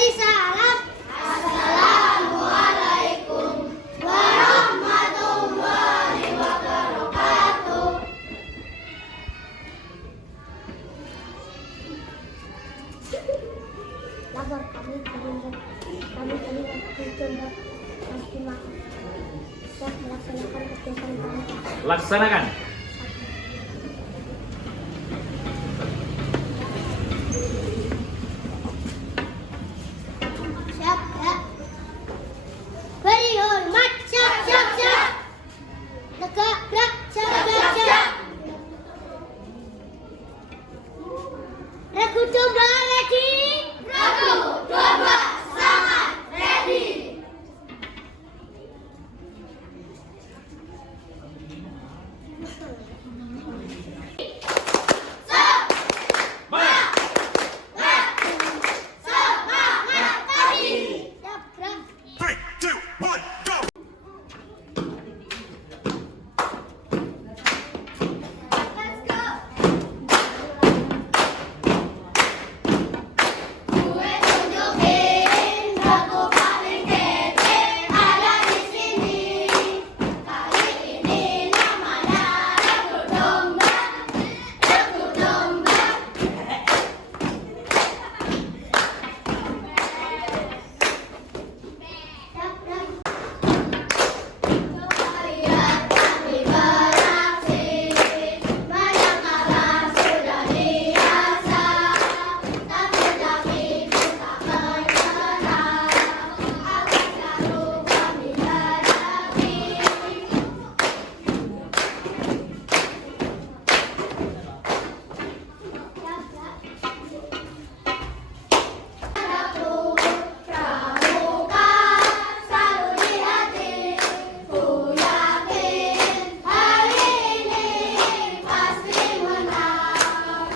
beri salam. Assalamualaikum warahmatullahi wabarakatuh. Lapor kami terlibat siap melaksanakan kebiasaan kami. Laksanakan. Siap ya. Beri hormat. Siap siap siap. Tegak gerak. Siap siap siap. Regu domba ready. Regu domba sangat ready. Semangat tadi. Siap gerak. 3, 2, 1, go! Let's go. Gue tunjukin aku paling kece ada di sini. Kali ini namanya regu domba, regu domba. Coba lihat kami beraksi, banyak kalah sudah biasa, tapi kita menyerah, akan selalu kami hadapi. Padaku pramuka selalu di hati, ku yakin hari ini pasti menang.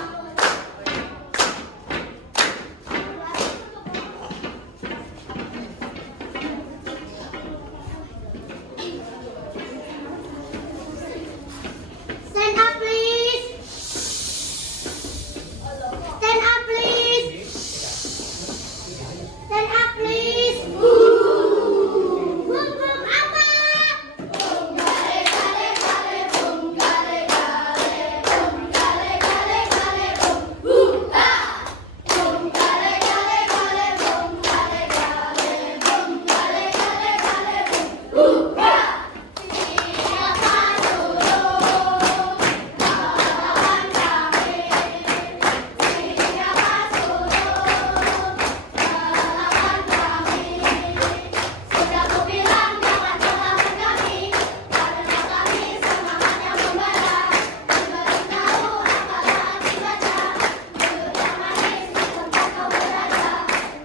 Stand up please. Stand up please. Stand up please. Bum bum apa? Bum gale gale gale bum gale gale bum gale gale gale bum buka. Bum gale gale gale bum gale gale bum gale gale gale bum buka. Siapa suruh lawan kami? Siapa suruh lawan kami? Sudah kubilang jangan melawan kami, karena kami semangatnya membara. Memberitahu apalah akibatnya. Duduk yang manis di tempat kau berada.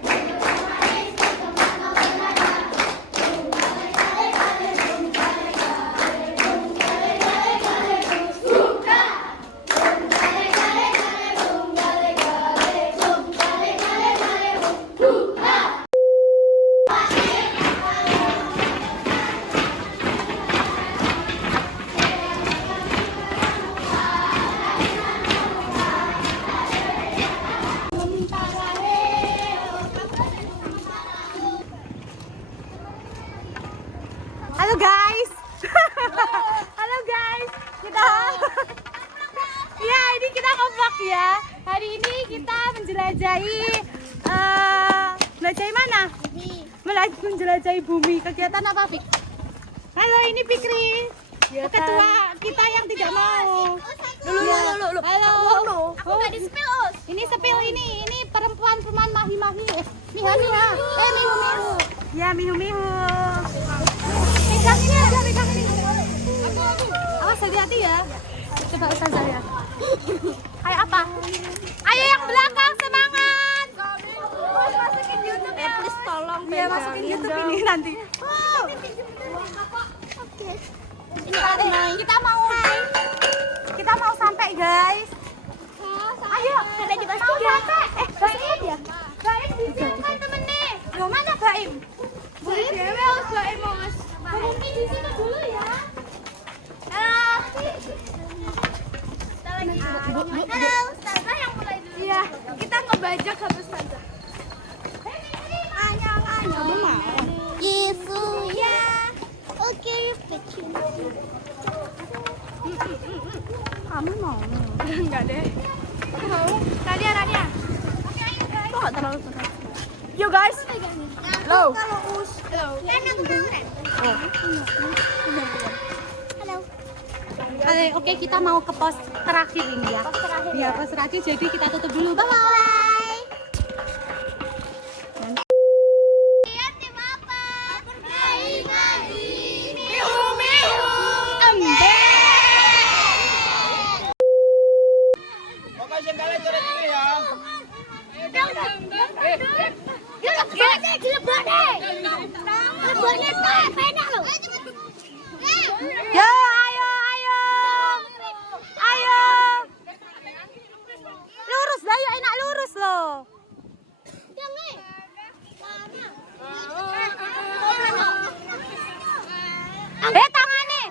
Duduk yang manis di tempat kau berada. Bum gale gale gale bum gale gale bum gale gale gale bum buka. Bum gale gale gale bum gale gale bum gale gale gale bum buka. Halo guys. Halo guys. Kita Ya, ini kita kompak ya. Hari ini kita menjelajahi menjelajahi mana? Menjelajahi bumi. Kegiatan apa, Fik? Halo, ini Fikri. Ketua kita yang tidak mau. Lu. Halo. Aku nggak di spill, Us. Ini sepil ini perempuan mahi-mahi. Miha. Mihu. Ya, mihu. Pegang ini aja, pegang ini. Awas hati-hati ya. Coba Ustazah ya. Ayo apa? Ayo yang belakang semangat. Masukin YouTube ya. Please tolong. Iya, masukin YouTube ini nanti. Oke. Kita mau sampai guys. Ayo, sampai di bas 3. Baim ya? Baim disiapkan temennya. Loh, mana Baim? Boleh dewe Us, Baim Us. Mungkin di situ dulu ya. Halo, Ustazah yang mulai dulu. Iya, kita ngebajak habis Ustazah. Yesuya. Oke, kecil. Kamu mau? Enggak deh. Nadia. Kok nggak terlalu berat? Yo guys. Halo. Oke, kita mau ke pos terakhir ini ya. Iya, pos terakhir. Jadi kita tutup dulu. Bye. Lihat tim apa? Bayi. Makasih kalian jalan ini ya. Yo, ayo. Lurus dah, yuk, enak lurus loh. Tangannya.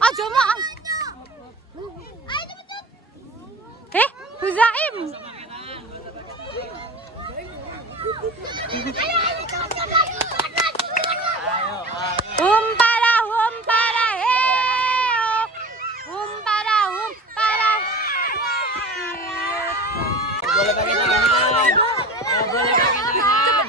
Aja mau. Huzaim. Humpara, heo. Humpara. Boleh pakai tangan. Boleh pakai tangan.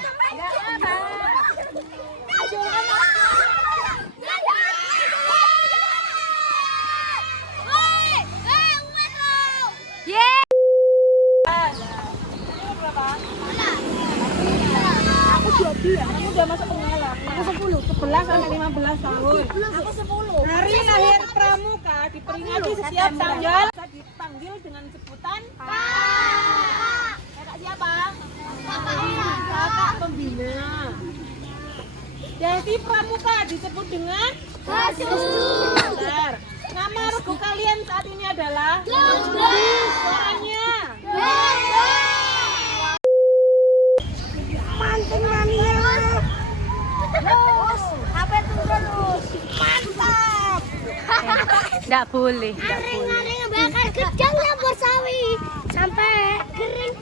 Yeah. Aku 12, kamu udah masuk pengalah. Aku 11 sampai 15 tahun. Aku 10. Hari lahir Pramuka diperingati setiap tanggal dipanggil dengan sebutan Kakak siapa? Kakak pembina. Desi Pramuka disebut dengan Benar. Nama regu kalian saat ini adalah suaranya. Mancing mania. Lus. Apa itu lus? Mantap. Nggak boleh. Aring bakar kejang ya bos sawi sampai kering.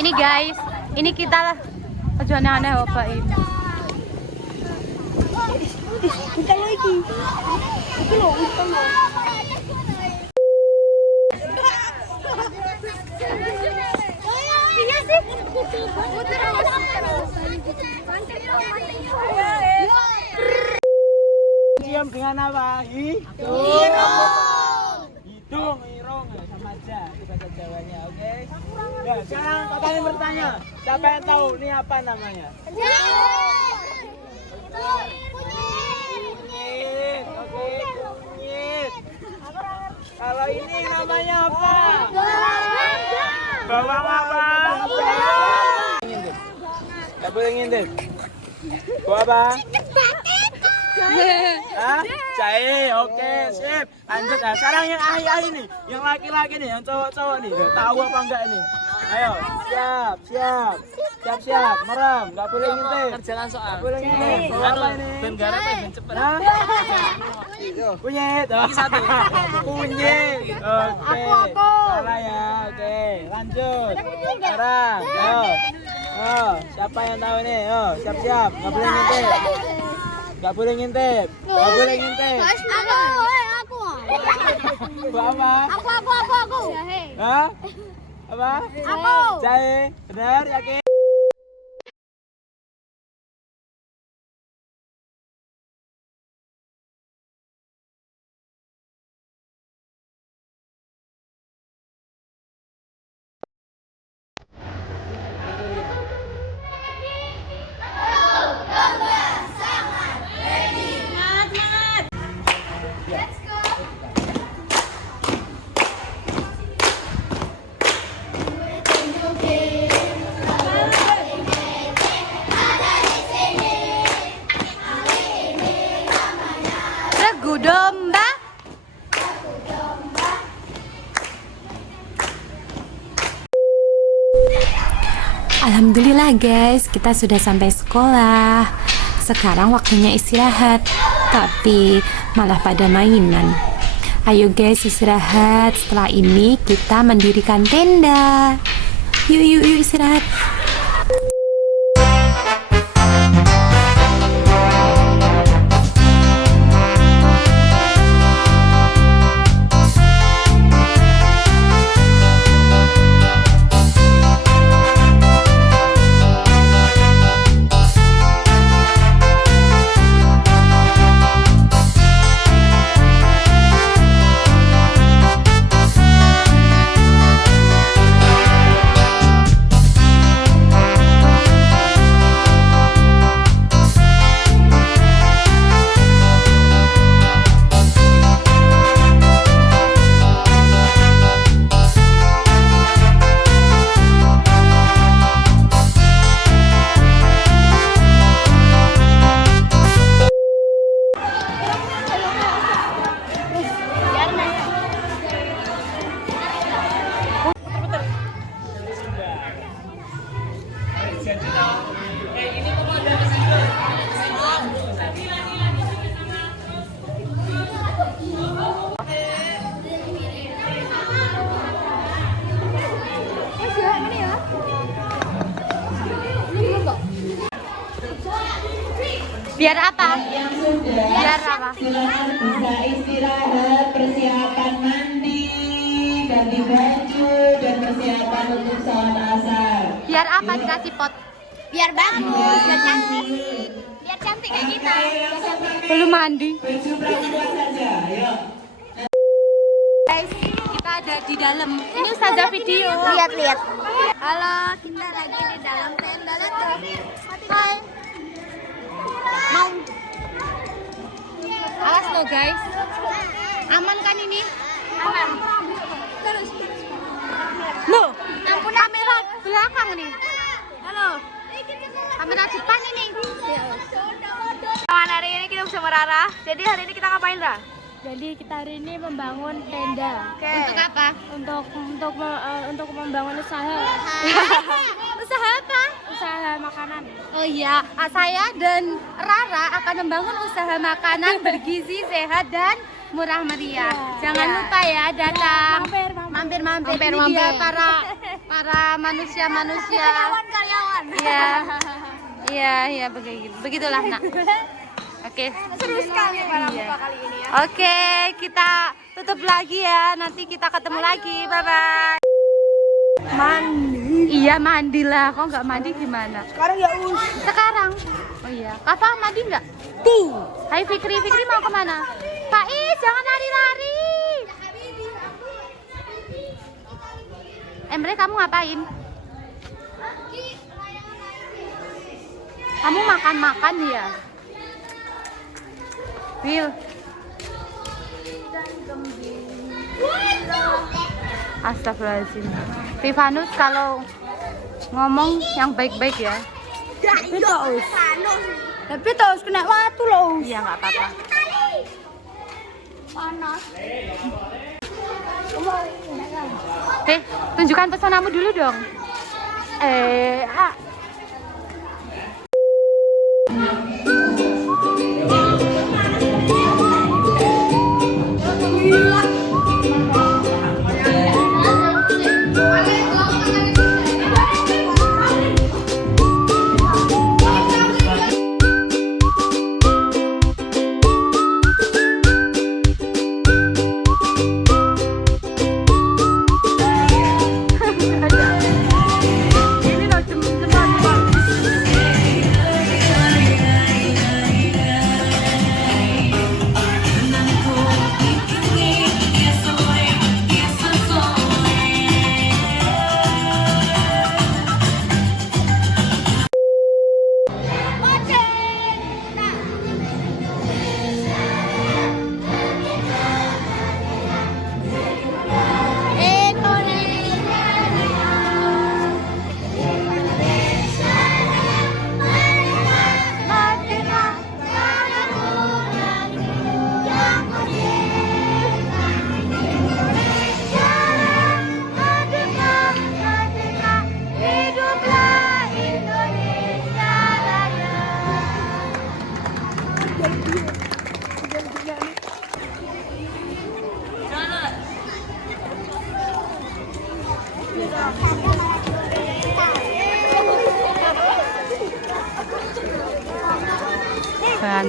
Ini guys, ini kita aja aneh-aneh apa ini. Bukan lagi. Itu loh, bukan loh. Iya sih. Cium dengan apa? Hidung. Irung. Sama aja. Itu bahasa Jawanya, oke? Ya, sekarang kalian bertanya. Siapa yang tahu ini apa namanya? Kunyit. Oke, kunyit. Kalau ini namanya apa? Bawang apa? Ngintip. Gak boleh ngintip. Bawa apa? Hah? Jahe, oke, sip. Lanjut, nah sekarang yang ahi-ahi nih, yang laki-laki nih, yang cowok-cowok nih, tahu apa enggak nih? Ayo, siap, merem, nggak boleh ngintip. Kerjaan soal. Nggak boleh ngintip. Bawa apa ini? Benggara apa yang cepet? Kunyit. Lagi satu. Kunyit. Oke. Salah ya, oke. Lanjut. Sekarang, siapa yang tahu nih? Siap, nggak boleh ngintip. Gak boleh ngintip. Aku. Apa? Aku. Hah? Apa? Aku. Jahe. Benar, yakin? Regu domba. Alhamdulillah guys, kita sudah sampai sekolah. Sekarang waktunya istirahat, tapi malah pada mainan. Ayo guys istirahat, setelah ini kita mendirikan tenda. Yuk istirahat. Biar apa? Biar apa? Silakan bisa istirahat, persiapan mandi, ganti baju, dan persiapan untuk sholat asar. Biar apa dikasih pot? Biar bagus, biar cantik. Biar cantik kayak kita. Belum mandi. Baju pramuka saja, ayo. Guys, kita ada di dalam. Ini Ustazah video. Lihat. Halo, kita lagi di dalam tenda tuh. Hai. Mau. Awas lo guys. Aman kan ini? Aman. Terus. Loh, ampun kamera belakang nih. Halo. Kamera depan ini. Hari ini kita bersama Rara. Jadi hari ini kita ngapain, Ra? Jadi kita hari ini membangun tenda. Untuk apa? Untuk membangun usaha. Usaha apa? Usaha makanan. Oh iya, saya dan Rara akan membangun usaha makanan bergizi, sehat dan murah meriah. Jangan lupa ya datang. Mampir. Ini dia para manusia-manusia. Karyawan. Iya, begitulah nak. Oke. Seru sekali pramuka kali ini ya. Oke, kita tutup lagi ya. Nanti kita ketemu lagi. Bye bye. Mandi. Iya mandi lah. Kok nggak mandi gimana? Sekarang ya Sekarang. Oh iya. Kakak mandi nggak? Hai Fikri mau kemana? Faiz jangan lari-lari. Emre kamu ngapain? Kamu makan ya? Will. Astagfirullahaladzim. Tifanus kalau ngomong yang baik-baik ya. Tapi terus kena waktu loh. Iya nggak apa-apa. Panas. Tunjukkan pesanamu dulu dong. Ini loh teman-teman. kan.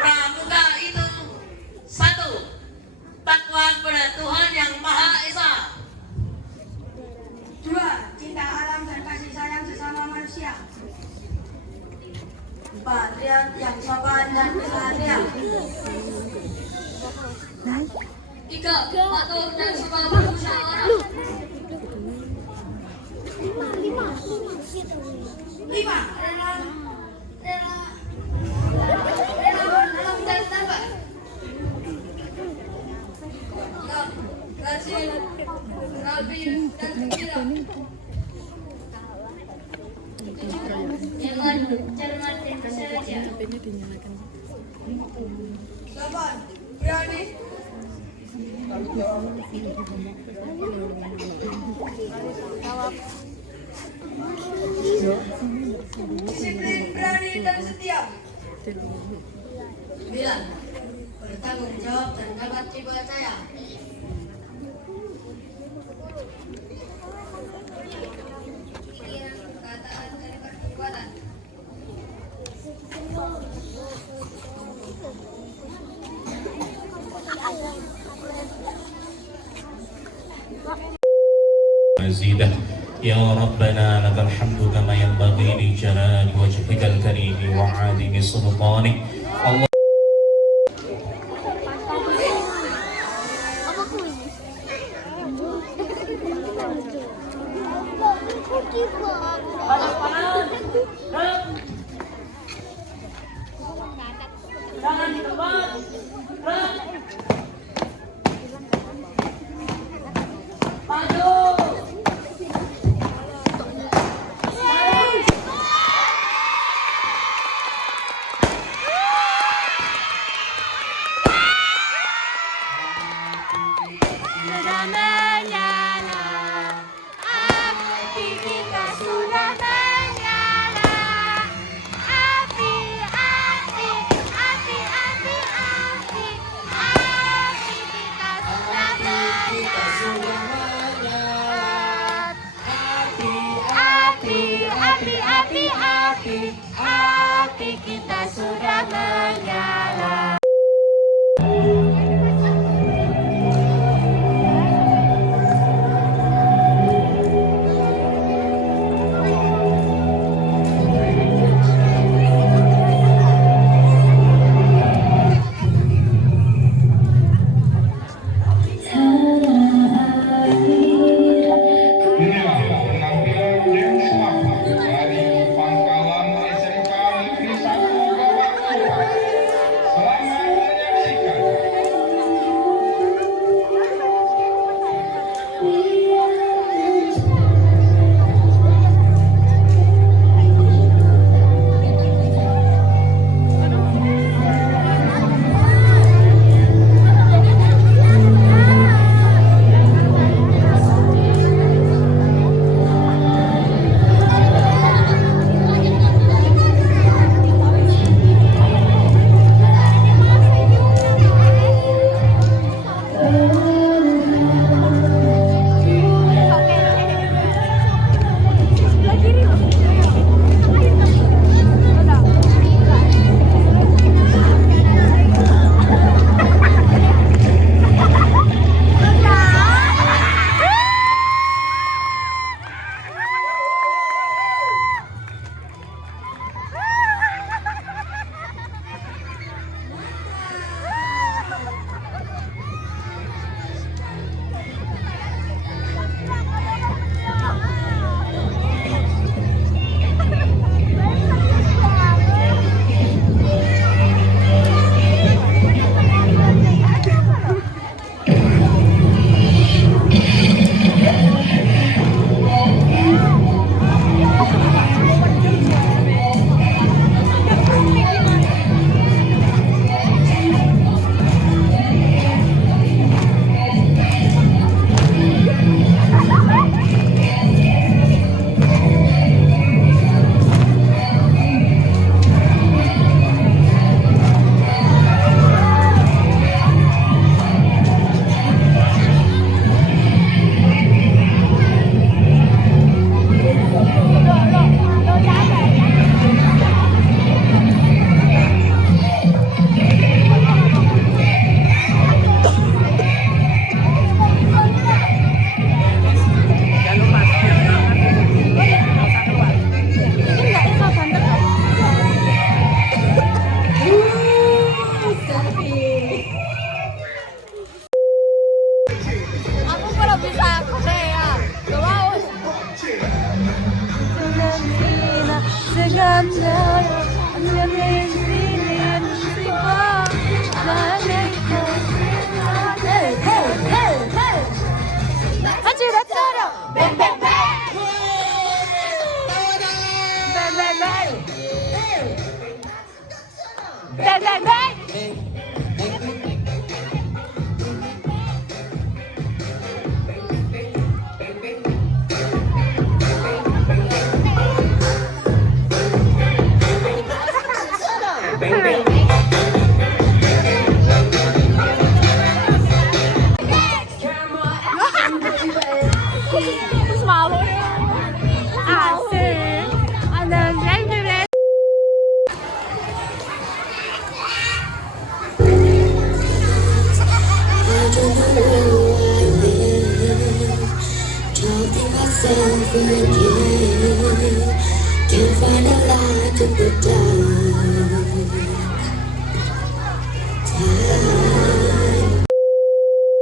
Pramuka itu satu, takwa kepada Tuhan yang Maha Esa. Dua, cinta alam dan kasih sayang sesama manusia. Empat, riat yang sopan dan keseharian. Tiga, patuh dan suka bermusyawarah. Lima, rela dalam dan sabar. Enam, rajin, rapi dan gembira. Tujuh, cermat dan bersahaja. Delapan, berani. Disiplin, berani dan setia. Sembilan, bertanggung jawab dan dapat dipercaya. Pikiran, perkataan, dan perbuatan. مزيدا يا ربنا لك الحمد كما ينبغي لجلال وجهك الكريم وعظيم سلطانك الله Jangan di tempat. Maju. Sudah menyala, api kita sudah menyala. Api, api, api, api, api, api kita sudah menyala. Api, api, api, api, api, api kita sudah menyala. Inilah penampilan dance Mafia dari Pangkalan SMK Negeri 1 Bawakura. Selamat menyaksikan. Maju, Datsuro. Bang, bang, bang. Bang, bang, bang. Bang, bang, bang. Terus malu ya. Asik. Ada yang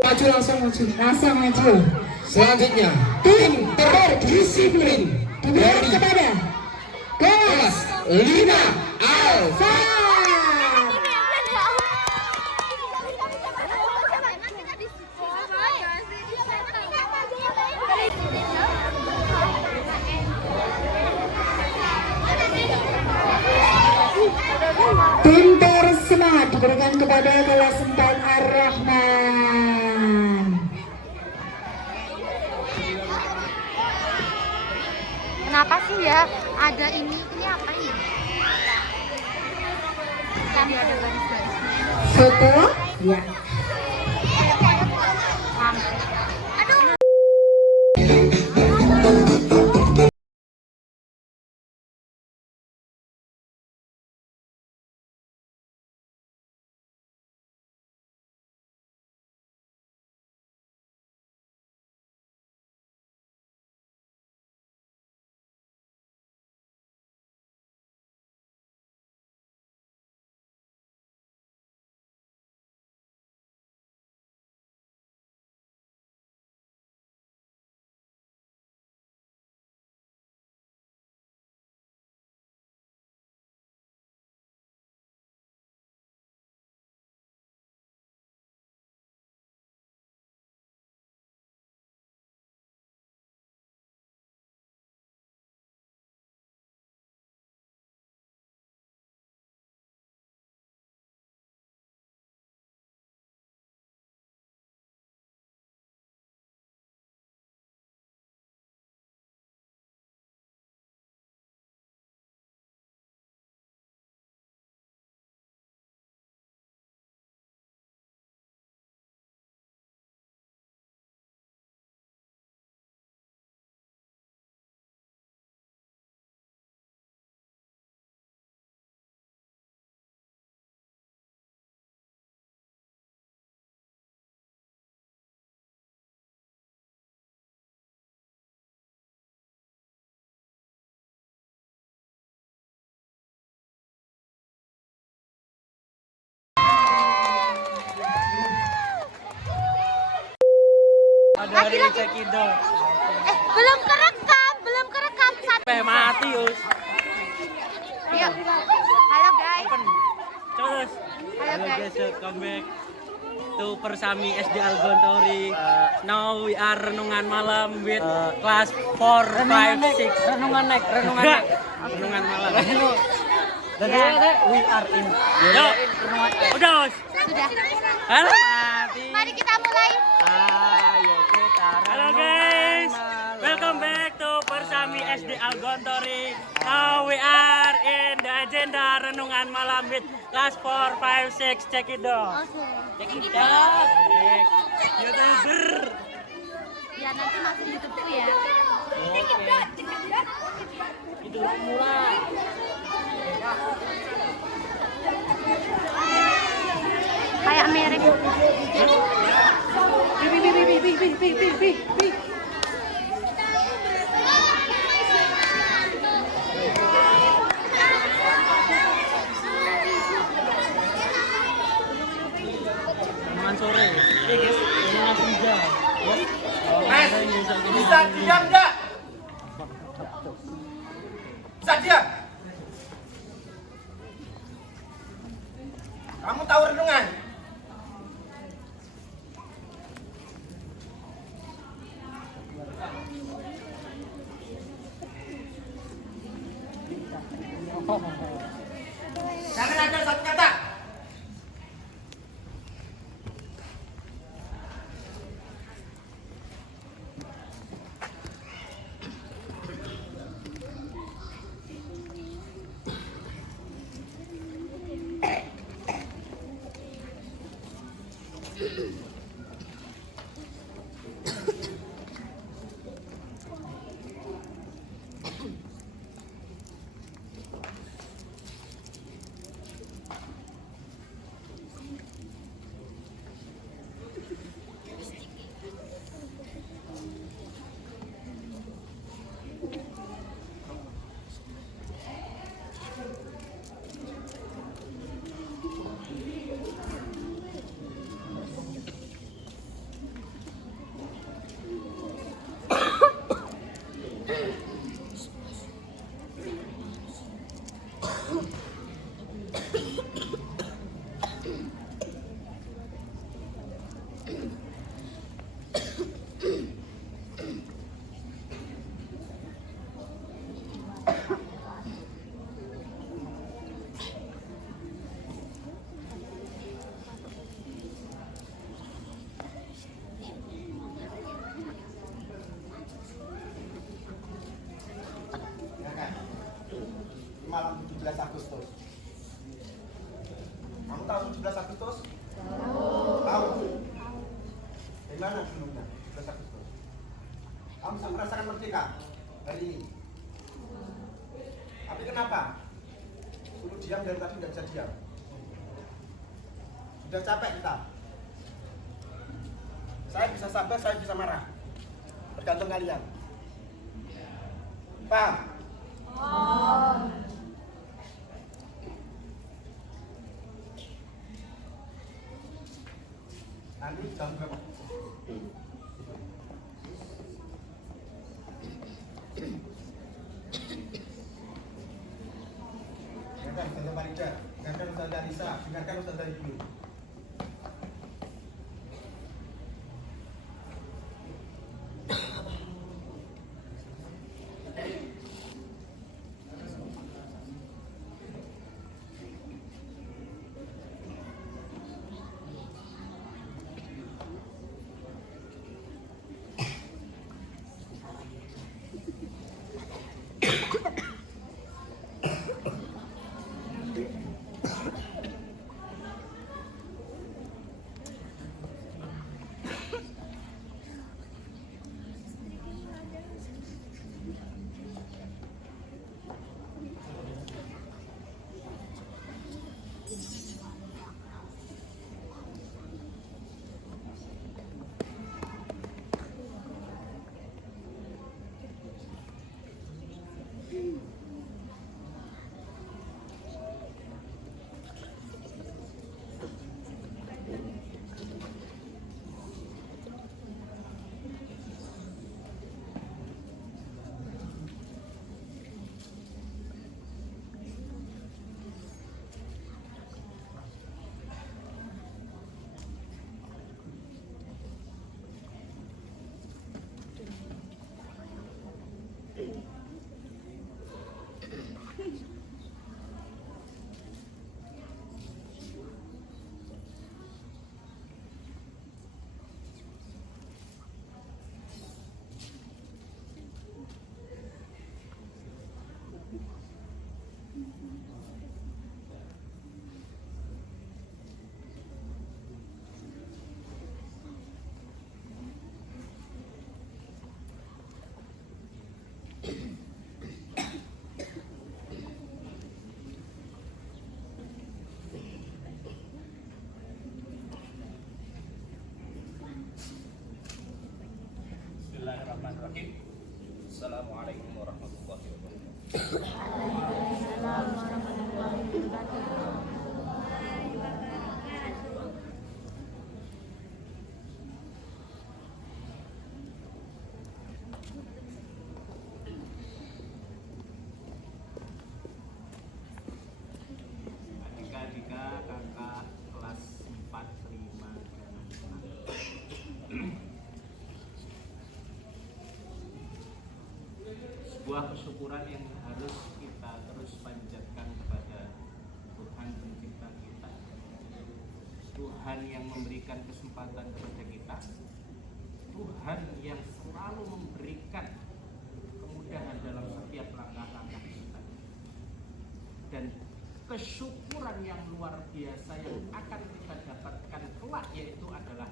Maju langsung maju. Selanjutnya tim terdisiplin dari kelas 5 Alfa. Tim tersemangat diberikan kepada kelas 4 Ar-Rahman. Kenapa sih ya ada ini apa ini? Kan ada garis-garisnya. Foto ya. Dari Cekido. Belum kerekam. Sampai mati, Us. Yuk. Halo guys. Terus. Halo guys. Welcome back to Persami SD Algontori. Now we are renungan malam with class 4, 5, 6. Renungan malam. Dan we are in. Yo, udah, Us. Sudah. Halo, mati. Mari kita mulai. Ayo kita. Halo guys, welcome back to Persami SD Algontori. Now we are in the agenda renungan malam with class 4, 5, 6. Check it out. Check it out. YouTuber. Ya nanti masuk YouTube ya. Oke. Itu mulai. Kayak merek. Bi. Renungan sore. Renungan senja. Mas, bisa diam enggak? Bisa diam? Jangan ada satu kata. Malam 17 Agustus. Kamu tahu 17 Agustus? Tahu. Dari mana sebelumnya 17 Agustus? Kamu bisa merasakan merdeka hari ini. Tapi kenapa? Suruh diam dari tadi tidak bisa diam. Sudah capek kita. Saya bisa sabar, saya bisa marah. Tergantung kalian. Paham? Nanti jam berapa? Dengarkan Ustazah Farida, dengarkan Ustazah Lisa, dengarkan Ustazah Ibu. Bismillahirrahmanirrahim. Assalamualaikum warahmatullahi wabarakatuh. Adik-adik kakak kelas 4, 5 dan 6. Sebuah kesyukuran yang harus kita kita terus panjatkan kepada Tuhan pencipta kita, Tuhan yang memberikan kesempatan kepada kita, Tuhan yang selalu memberikan kemudahan dalam setiap langkah-langkah kita, dan kesyukuran yang luar biasa yang akan kita dapatkan kelak, yaitu adalah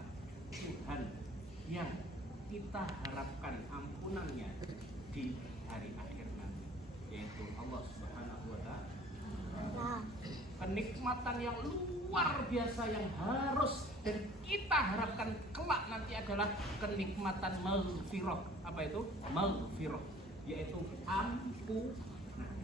Tuhan yang kita harapkan ampunannya di hari akhir nanti, yaitu Allah Subhanahu wa Ta'ala. Kenikmatan yang luar biasa yang harus dan kita harapkan kelak nanti adalah kenikmatan maghfirah. Apa itu? Maghfirah, yaitu ampunan.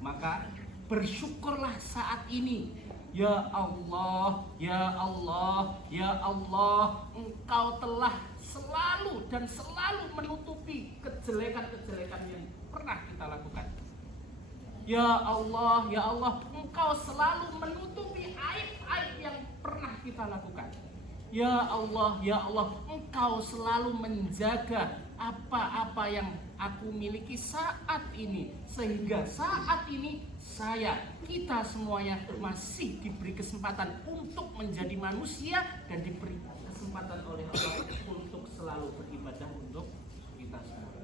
Maka bersyukurlah saat ini. Ya Allah, ya Allah, ya Allah, Engkau telah selalu dan selalu menutupi kejelekan-kejelekan yang pernah kita lakukan. Ya Allah, ya Allah, Engkau selalu menutupi aib-aib yang pernah kita lakukan. Ya Allah, Engkau selalu menjaga apa-apa yang aku miliki saat ini, sehingga saat ini kita semuanya masih diberi kesempatan untuk menjadi manusia dan diberi kesempatan oleh Allah untuk selalu beribadah untuk kita semua.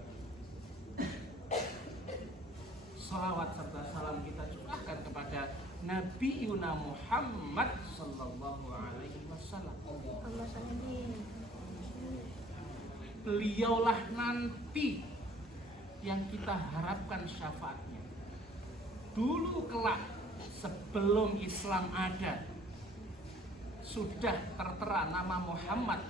Salawat serta salam kita curahkan kepada Nabi Yuna Muhammad sallallahu alaihi wasallam. Beliaulah nanti yang kita harapkan syafaatnya. Dulu kelak sebelum Islam ada, sudah tertera nama Muhammad.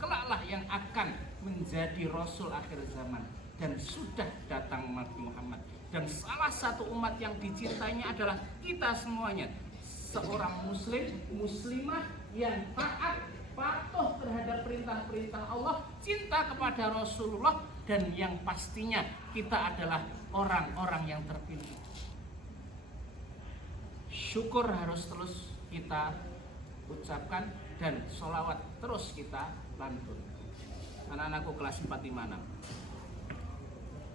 Kelaklah yang akan menjadi Rasul akhir zaman, dan sudah datang Nabi Muhammad. Dan salah satu umat yang dicintainya adalah kita semuanya, seorang muslim, muslimah yang taat, patuh terhadap perintah-perintah Allah, cinta kepada Rasulullah, dan yang pastinya kita adalah orang-orang yang terpilih. Syukur harus terus kita ucapkan dan sholawat terus kita lantun. Anak-anakku kelas 4 di mana?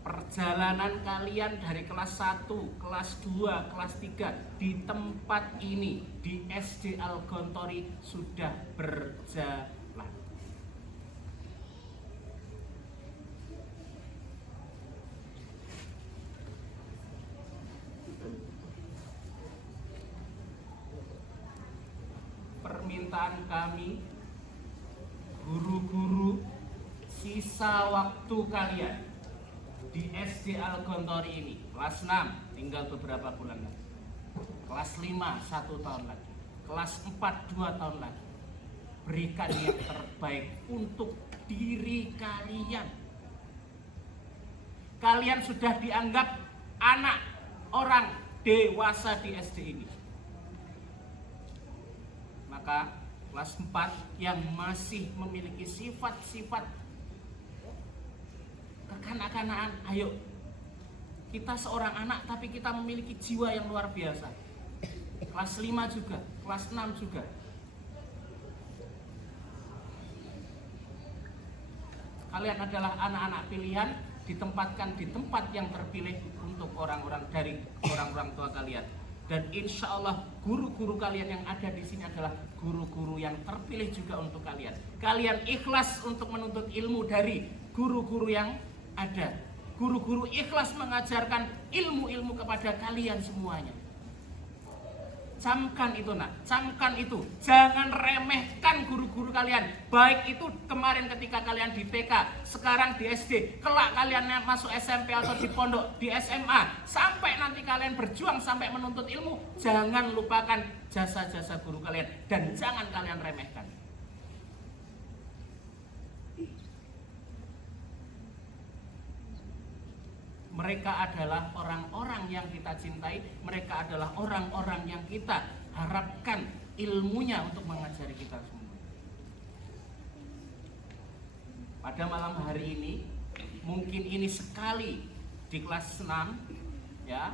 Perjalanan kalian dari kelas 1, kelas 2, kelas 3 di tempat ini, di SD Al-Gontori sudah berjalan. Permintaan kami, guru-guru, sisa waktu kalian di SD Al-Gontori ini, kelas 6 tinggal beberapa bulan lagi, kelas 5 1 tahun lagi, kelas 4 2 tahun lagi. Berikan yang terbaik untuk diri kalian. Kalian sudah dianggap anak orang dewasa di SD ini. Maka kelas 4 yang masih memiliki sifat-sifat kekanak-kanakan, ayo, kita seorang anak tapi kita memiliki jiwa yang luar biasa. Kelas 5 juga, kelas 6 juga. Kalian adalah anak-anak pilihan, ditempatkan di tempat yang terpilih untuk orang-orang dari orang-orang tua kalian. Dan insya Allah guru-guru kalian yang ada di sini adalah guru-guru yang terpilih juga untuk kalian. Kalian ikhlas untuk menuntut ilmu dari guru-guru yang ada. Guru-guru ikhlas mengajarkan ilmu-ilmu kepada kalian semuanya. Camkan itu nak, camkan itu. Jangan remehkan guru-guru kalian. Baik itu kemarin ketika kalian di TK, sekarang di SD, kelak kalian masuk SMP atau di pondok, di SMA, sampai nanti kalian berjuang sampai menuntut ilmu. Jangan lupakan jasa-jasa guru kalian dan jangan kalian remehkan. Mereka adalah orang-orang yang kita cintai. Mereka adalah orang-orang yang kita harapkan ilmunya untuk mengajari kita semua. Pada malam hari ini, mungkin ini sekali di kelas 6, ya,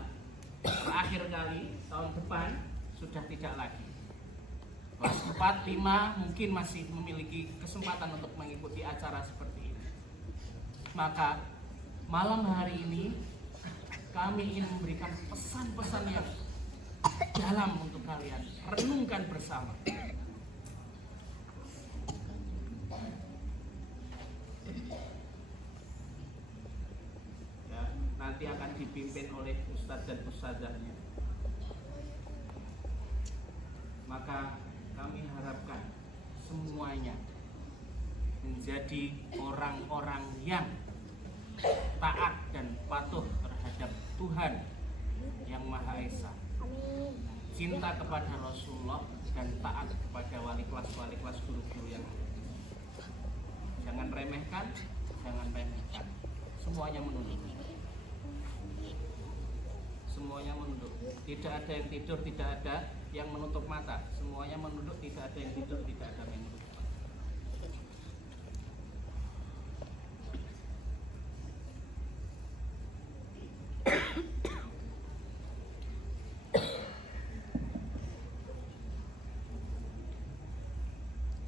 terakhir kali, tahun depan sudah tidak lagi. Kelas 4, 5 mungkin masih memiliki kesempatan untuk mengikuti acara seperti ini. Maka malam hari ini kami ingin memberikan pesan-pesan yang dalam untuk kalian. Renungkan bersama. Ya, nanti akan dipimpin oleh ustadz dan ustadzahnya. Maka kami harapkan semuanya menjadi orang-orang yang taat dan patuh terhadap Tuhan yang Maha Esa, cinta kepada Rasulullah dan taat kepada wali kelas guru-guru yang ada. Jangan remehkan, semuanya menunduk. Semuanya menunduk. Tidak ada yang tidur, tidak ada yang menutup mata. Semuanya menunduk, tidak ada yang tidur, tidak ada yang menutup mata.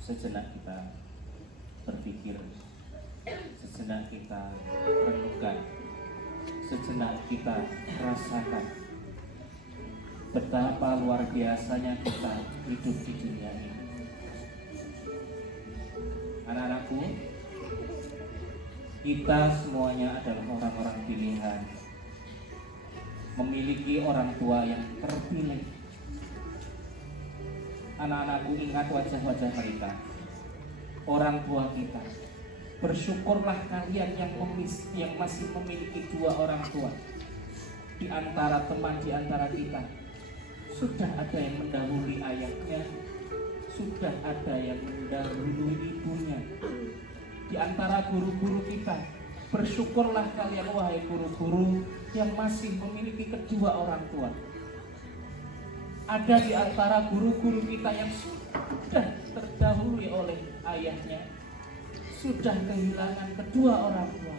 Sejenak kita berpikir, sejenak kita renungkan, sejenak kita rasakan betapa luar biasanya kita hidup di dunia ini. Anak-anakku, kita semuanya adalah orang-orang pilihan, memiliki orang tua yang terpilih. Anak-anakku, ingat wajah-wajah mereka, orang tua kita. Bersyukurlah kalian yang masih memiliki dua orang tua. Di antara teman, di antara kita, sudah ada yang mendahului ayahnya, sudah ada yang mendahului ibunya. Di antara guru-guru kita, bersyukurlah kalian wahai guru-guru yang masih memiliki kedua orang tua. Ada di antara guru-guru kita yang sudah terdahului oleh ayahnya, sudah kehilangan kedua orang tua.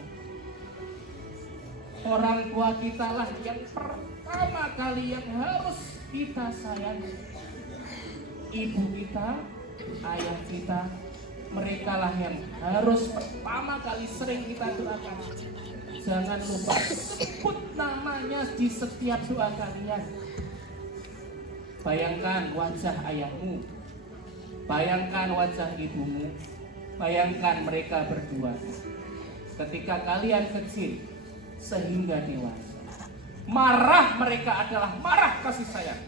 Orang tua kita lah yang pertama kali yang harus kita sayangi. Ibu kita, ayah kita, mereka lah yang harus pertama kali sering kita doakan. Jangan lupa sebut namanya di setiap doa kalian. Bayangkan wajah ayahmu, bayangkan wajah ibumu, bayangkan mereka berdua ketika kalian kecil sehingga dewasa. Marah mereka adalah marah kasih sayang.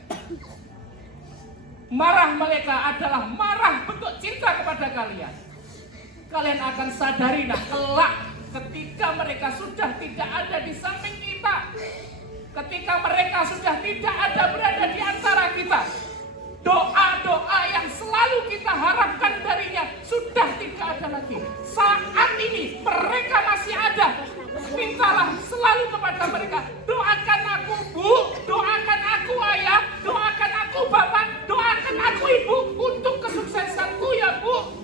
Marah mereka adalah marah bentuk cinta kepada kalian. Kalian akan sadari nah kelak ketika mereka sudah tidak ada di samping kita, ketika mereka sudah tidak ada berada di antara kita, doa-doa yang selalu kita harapkan darinya sudah tidak ada lagi. Saat ini mereka masih ada. Mintalah selalu kepada mereka. Doakan aku Bu, doakan aku ayah, doakan aku bapak, doakan aku ibu untuk kesuksesanku ya Bu.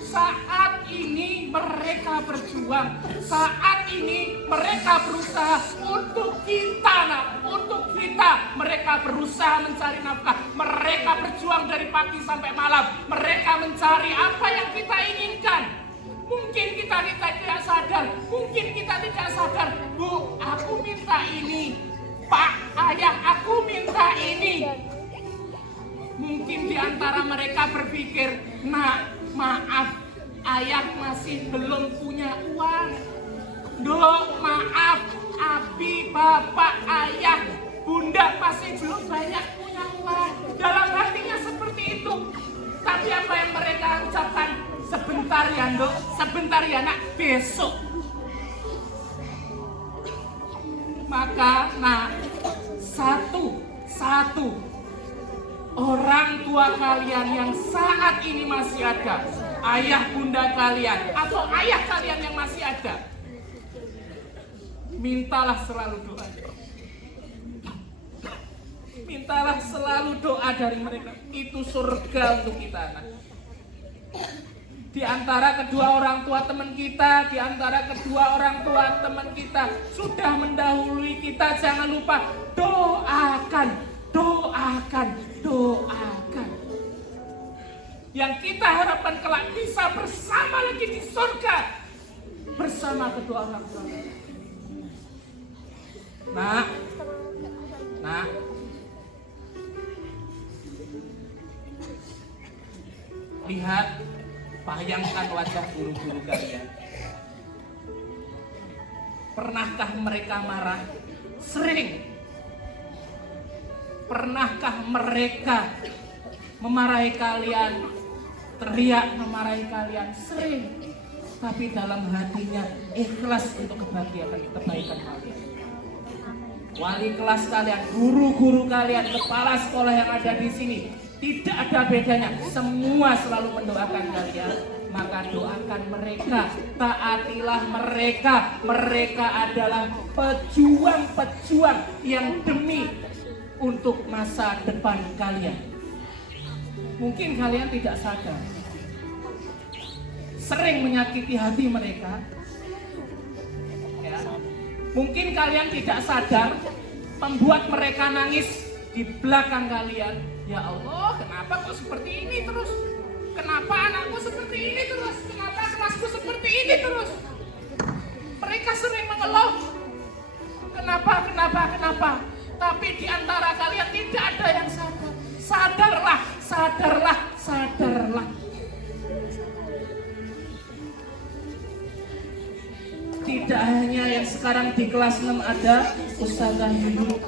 Saat ini mereka berjuang, saat ini mereka berusaha untuk kita, untuk kita. Mereka berusaha mencari nafkah, mereka berjuang dari pagi sampai malam. Mereka mencari apa yang kita inginkan. Mungkin kita tidak sadar, mungkin kita tidak sadar. Bu, aku minta ini. Pak, ayah, aku minta ini. Mungkin di antara mereka berpikir, nak, maaf, ayah masih belum punya uang. Dok, maaf, abi, bapak, ayah, bunda masih belum banyak punya uang. Dalam hatinya seperti itu. Tapi apa yang mereka ucapkan? Sebentar ya Dok, sebentar ya nak, besok. Maka, nah, satu orang tua kalian yang saat ini masih ada, ayah bunda kalian atau ayah kalian yang masih ada, mintalah selalu doa. Mintalah selalu doa dari mereka. Itu surga untuk kita, anak. Di antara kedua orang tua teman kita, di antara kedua orang tua teman kita sudah mendahului kita, jangan lupa doakan, doakan, doakan. Yang kita harapkan kelak bisa bersama lagi di surga. bersama kedua orang tua. Nak, lihat, bayangkan wajah guru-guru kalian. Pernahkah mereka marah? Sering. Pernahkah mereka memarahi kalian, teriak memarahi kalian? Sering. Tapi dalam hatinya ikhlas untuk kebaikan kalian. Wali kelas kalian, guru-guru kalian, kepala sekolah yang ada di sini, tidak ada bedanya. Semua selalu mendoakan kalian. Maka doakan mereka, taatilah mereka. Mereka adalah pejuang-pejuang yang demi untuk masa depan kalian. Mungkin kalian tidak sadar, sering menyakiti hati mereka. Ya. Mungkin kalian tidak sadar, membuat mereka nangis di belakang kalian. Ya Allah, kenapa kok seperti ini terus? Kenapa anakku seperti ini terus? Kenapa kelasku seperti ini terus? Mereka sering mengeluh. Kenapa? Tapi di antara kalian tidak ada yang sadar. Sadarlah. Tidak hanya yang sekarang di kelas 6 ada Ustazah Yuni.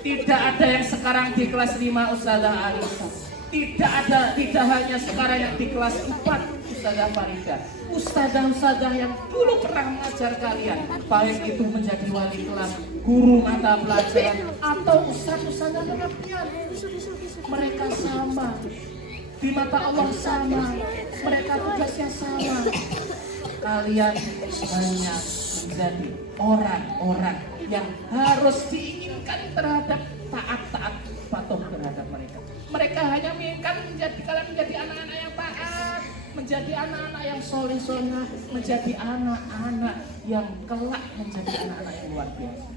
Tidak ada yang sekarang di kelas 5 Ustazah Alisa. Tidak hanya sekarang yang di kelas 4 Ustazah Farida. Ustazah-ustazah yang dulu pernah mengajar kalian, baik itu menjadi wali kelas, guru mata pelajaran, atau ustazah-ustazah pengabdian. Mereka sama, di mata Allah sama, mereka tugasnya sama. Kalian hanya menjadi orang-orang yang harus diinginkan terhadap taat patuh terhadap mereka. Mereka hanya menginginkan kalian menjadi anak-anak yang taat, menjadi anak-anak yang soleh-soleh, menjadi anak-anak yang kelak menjadi anak-anak yang luar biasa.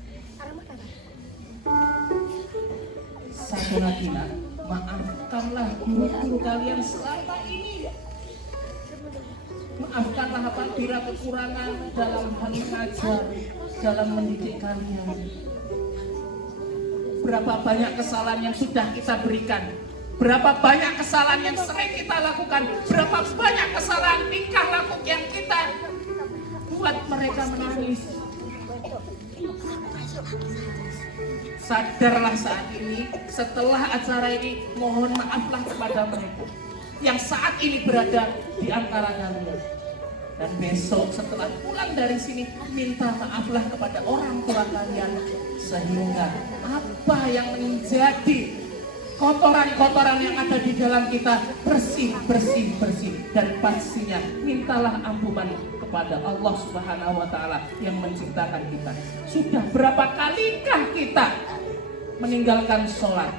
Satu lagi nak, maafkanlah guru-guru kalian selama ini. Maafkanlah apabila kekurangan dalam hal mengajar, dalam mendidik kalian. Berapa banyak kesalahan yang sudah kita berikan, berapa banyak kesalahan yang sering kita lakukan, berapa banyak kesalahan tingkah laku yang kita buat mereka menangis. Sadarlah saat ini, setelah acara ini, mohon maaflah kepada mereka yang saat ini berada di antara kalian. Dan besok setelah pulang dari sini, minta maaflah kepada orang tua kalian, sehingga apa yang menjadi kotoran-kotoran yang ada di dalam kita bersih. Dan pastinya mintalah ampunan kepada Allah Subhanahu wa Ta'ala yang menciptakan kita. Sudah berapa kalikah kita meninggalkan sholat?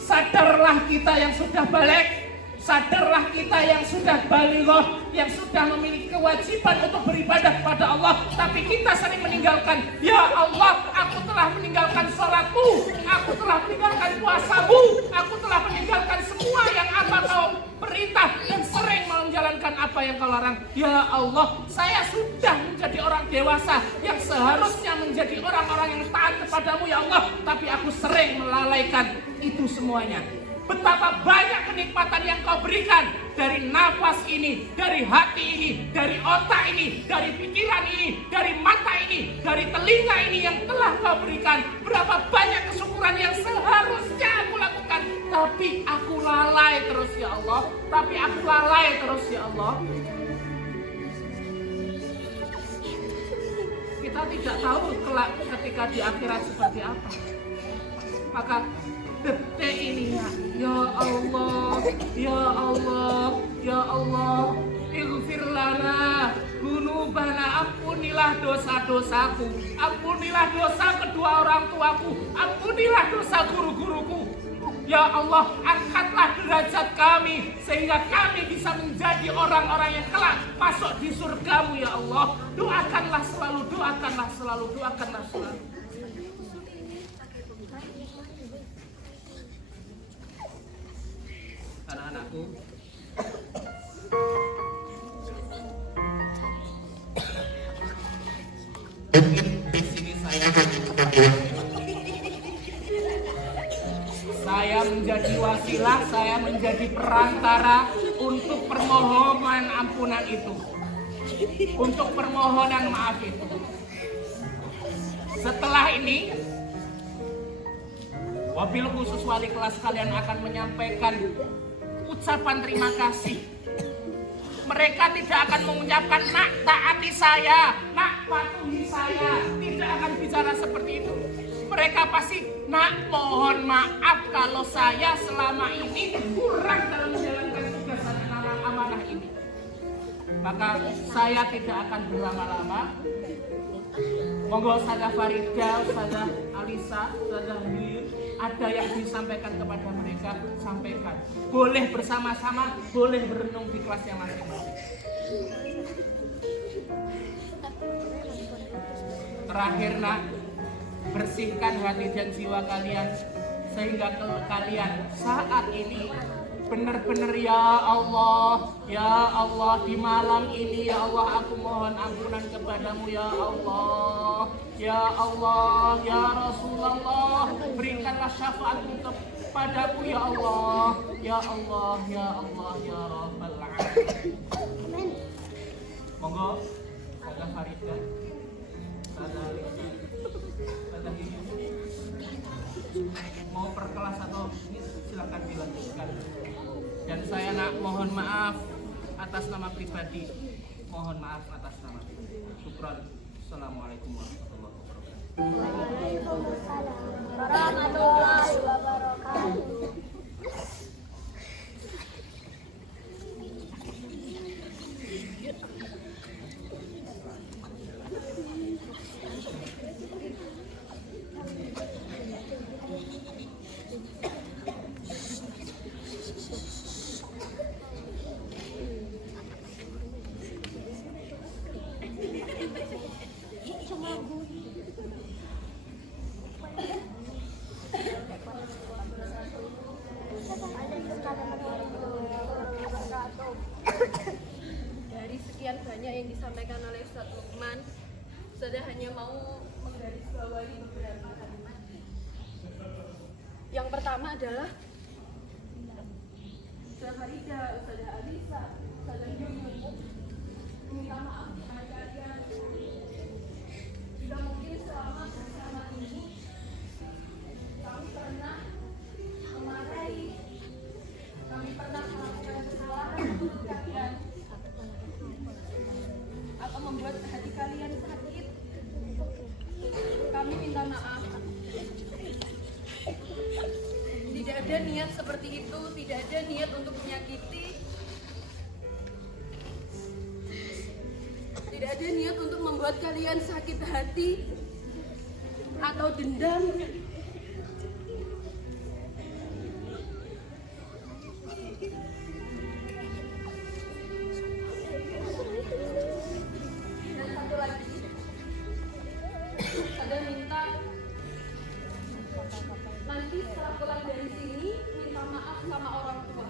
Sadarlah kita yang sudah balik, sadarlah kita yang sudah balighah, yang sudah memiliki kewajiban untuk beribadah kepada Allah, tapi kita sering meninggalkan. Ya Allah, aku telah meninggalkan sholatmu, aku telah meninggalkan puasamu, aku telah meninggalkan semua yang apa kau perintah dan sering menjalankan apa yang kau larang. Ya Allah, saya sudah menjadi orang dewasa yang seharusnya menjadi orang-orang yang taat kepadamu ya Allah, tapi aku sering melalaikan itu semuanya. Betapa banyak kenikmatan yang kau berikan dari nafas ini, dari hati ini, dari otak ini, dari pikiran ini, dari mata ini, dari telinga ini yang telah kau berikan. Berapa banyak kesyukuran yang seharusnya aku lakukan, tapi aku lalai terus ya Allah. Ya Allah. Kita tidak tahu kelak ketika di akhirat seperti apa. Maka detik ini ya Allah, ighfir lana dzunubana, ampunilah dosa-dosaku, ampunilah dosa kedua orang tuaku, ampunilah dosa guru-guruku. Ya Allah, angkatlah derajat kami sehingga kami bisa menjadi orang-orang yang kelak masuk di surgamu ya Allah. Doakanlah selalu. Anak-anakku, di sini saya menjadi wasilah, saya menjadi perantara untuk permohonan ampunan itu, untuk permohonan maaf itu. Setelah ini, wabil khusus wali kelas kalian akan menyampaikan ucapan terima kasih. Mereka tidak akan mengucapkan nak taati saya, nak patuhi saya, tidak akan bicara seperti itu. Mereka pasti nak mohon maaf kalau saya selama ini kurang dalam menjalankan tugas dan amanah ini. Maka saya tidak akan berlama-lama. Monggo Ustazah Farida, Ustazah Alisa, Ustazah Yuyun, ada yang disampaikan kepada mereka, sampaikan. Boleh bersama-sama, boleh berenung di kelasnya masing-masing. Terakhir nak, bersihkan hati dan jiwa kalian sehingga kalian saat ini benar-benar ya Allah di malam ini ya Allah aku mohon ampunan kepadamu ya Allah ya Rasulullah berikanlah syafaatmu kepadaku ya Allah ya Rabbal Alamin. Monggo Ustazah Farida, Ustazah Alisa, Ustazah Yuyun mau perkelas atau silakan dilanjutkan. Dan saya nak mohon maaf atas nama pribadi, mohon maaf atas nama syukran. Assalamualaikum warahmatullahi wabarakatuh. Waalaikumsalam warahmatullahi wabarakatuh. Dari sekian banyak yang disampaikan oleh Ustaz Lukman, saya hanya mau menggarisbawahi beberapa kalimat. Yang pertama adalah Ustazah Farida, Ustazah Alisa, Ustazah Yuyun minta maaf kepada kalian. Jika mungkin selama bersama ini kami pernah memarahi, kami pernah melakukan kesalahan untuk kalian atau membuat hati kalian sakit, kami minta maaf. Tidak ada niat seperti itu, tidak ada niat untuk menyakiti, tidak ada niat untuk membuat kalian sakit hati atau dendam. Dan satu lagi, ada minta nanti setelah pulang dari sini minta maaf sama orang tua.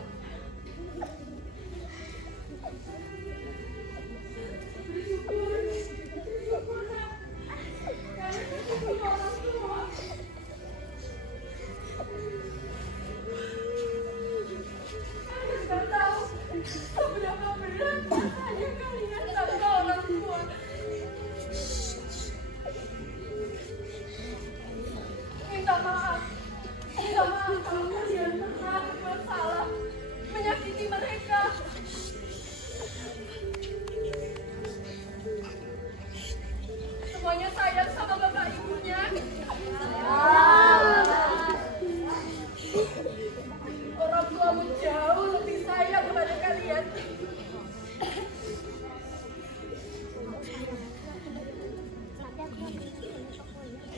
Minta maaf kalau kalian pernah berbuat salah, menyakiti mereka. Semuanya sayang sama bapak ibunya. Orang tuamu jauh lebih sayang kepada kalian.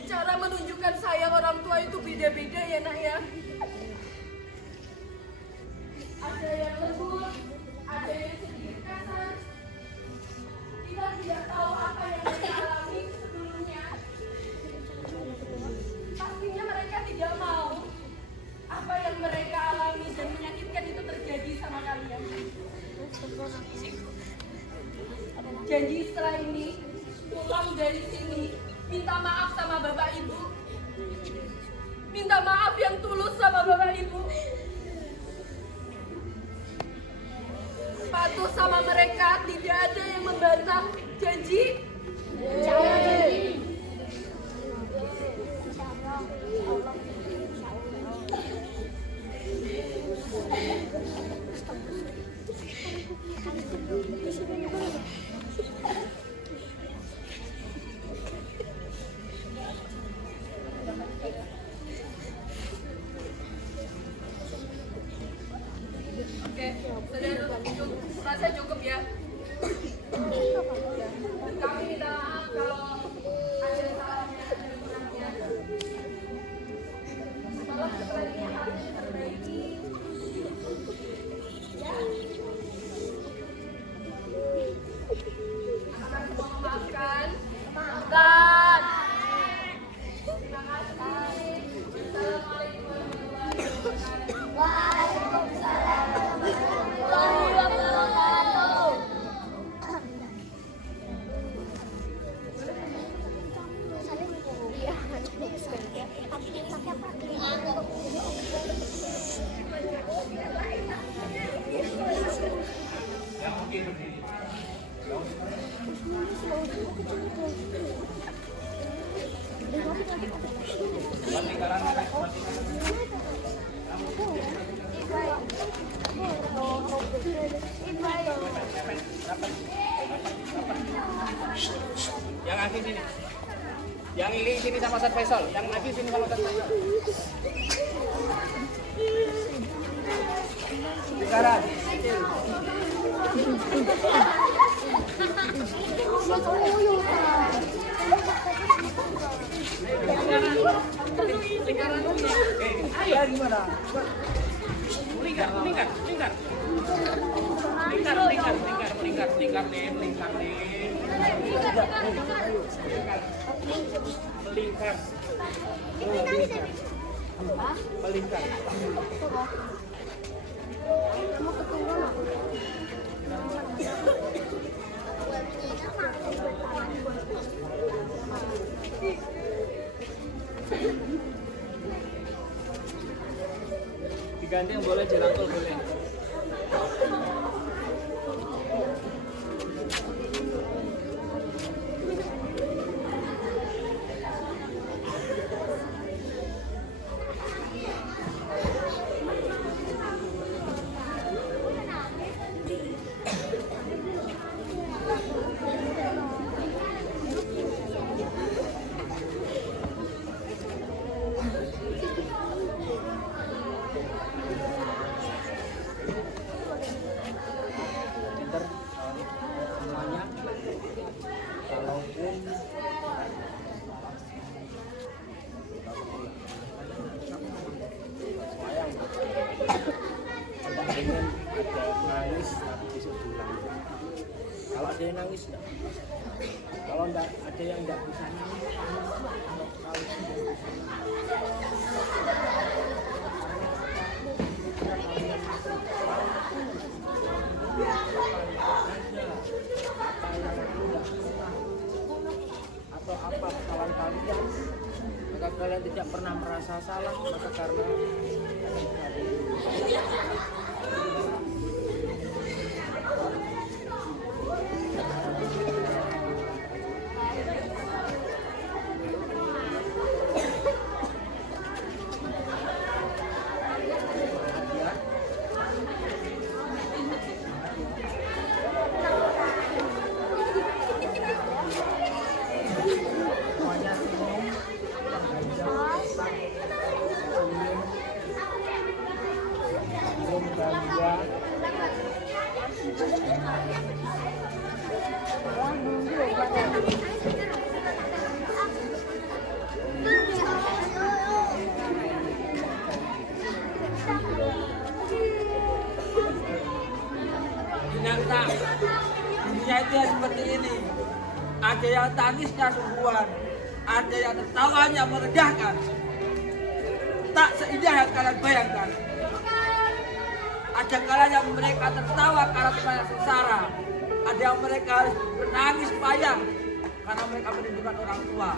Cara menunjukkan sayang orang tua itu beda-beda ya nak ya. Ada yang lembut, ada yang sedikit kasar. Kita tidak tahu apa yang mereka alami sebelumnya. Pastinya mereka tidak mau apa yang mereka alami dan menyakitkan itu terjadi sama kalian. Janji setelah ini pulang dari sini, minta maaf sama Bapak Ibu. Minta maaf yang tulus sama Bapak Ibu. Patuh sama mereka, tidak ada yang membantah. Janji? Janji. Oke, saudara, rasa cukup ya. Kami minta maaf kalau ada salahnya, ada kurangnya. Tolong setelah ini harus diperbaiki. Ya. Apakah semua memaafkan? Maafkan. Terima kasih. Assalamualaikum warahmatullahi wabarakatuh. Waalaikumsalam warahmatullahi wabarakatuh. Yang Aki sini. Yang ini sini sama Ustaz Faisal. Yang Aki sini sama Ustaz Faisal. Lingkaran. Ayo gimana? Lingkar. Melingkar. Digandeng boleh, dirangkul boleh. Kalau ada yang nangis, kalau enggak ada yang enggak bisa nangis, atau apa kesalahan kalian, maka kalian tidak pernah merasa salah, maka karena ternyata dunia itu seperti ini. Ada yang tangisnya sungguhan, ada yang tertawanya merendahkan. Tak seindah yang kalian bayangkan. Ada kalanya mereka tertawa karena semuanya sengsara. Ada yang mereka harus menangis payah karena mereka merindukan orang tua.